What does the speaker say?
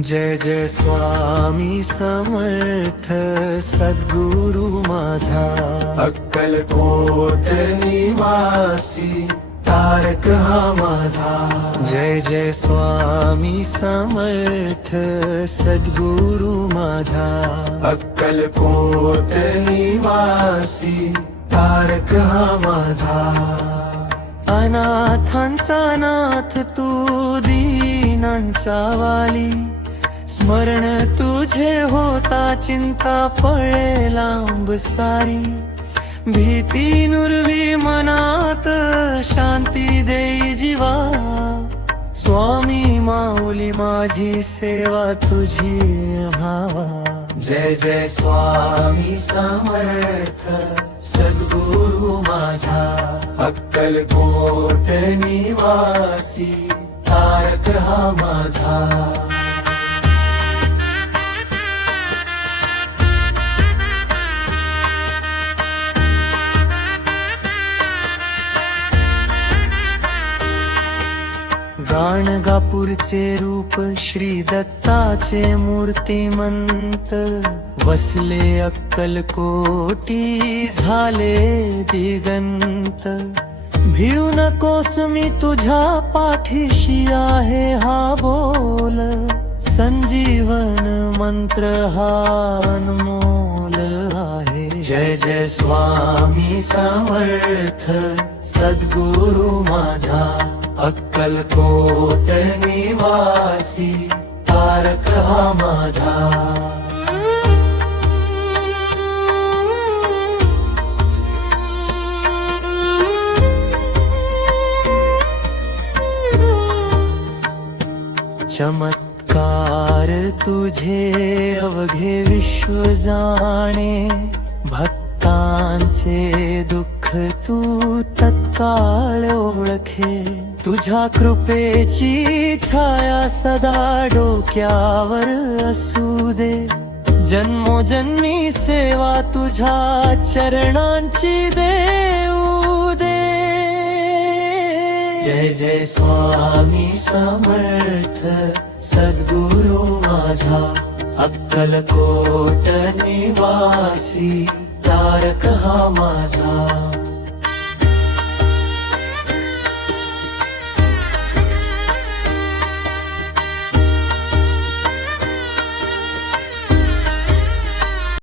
जय जय स्वामी समर्थ सद्गुरु माझा. अक्कलकोट निवासी तारक हा माझा. जय जय स्वामी समर्थ सद्गुरु माझा. अक्कलकोट निवासी तारक हा माझा. अनाथांचा नाथ तू दीनांचा वाली. स्मरण तुझे होता चिंता पळे लांब सारी. भीती नुरवी मनात शांती देई जीवा. स्वामी माऊली माझी सेवा तुझी भावा. जय जय स्वामी समर्थ सद्गुरु माझा. अक्कल कोट निवासी तारक हा माझा. गाणगापूरचे रूप, श्री दत्ता दत्ताचे मूर्तिमंत. वसले अक्कलकोटी झाले दिगंत. भिऊ नकोस मी तुझ्या पाठीशी आहे हा बोल. संजीवन मंत्र हा अनमोल आहे. जय जय स्वामी समर्थ, सद्गुरु माझा. अक्कलकोट निवासी तारक हा माझा चमत्कार तुझे अवघे विश्व जाणे भक्तांचे दुःख तू तत्काळ ओळखे तुझ्या कृपेची छाया सदा डोक्यावर असू दे जन्मोजन्मी सेवा तुझ्या चरणांची देऊ दे जय जय स्वामी समर्थ, सद्गुरु माझा। अक्कलकोट निवासी, तारक हा माझा।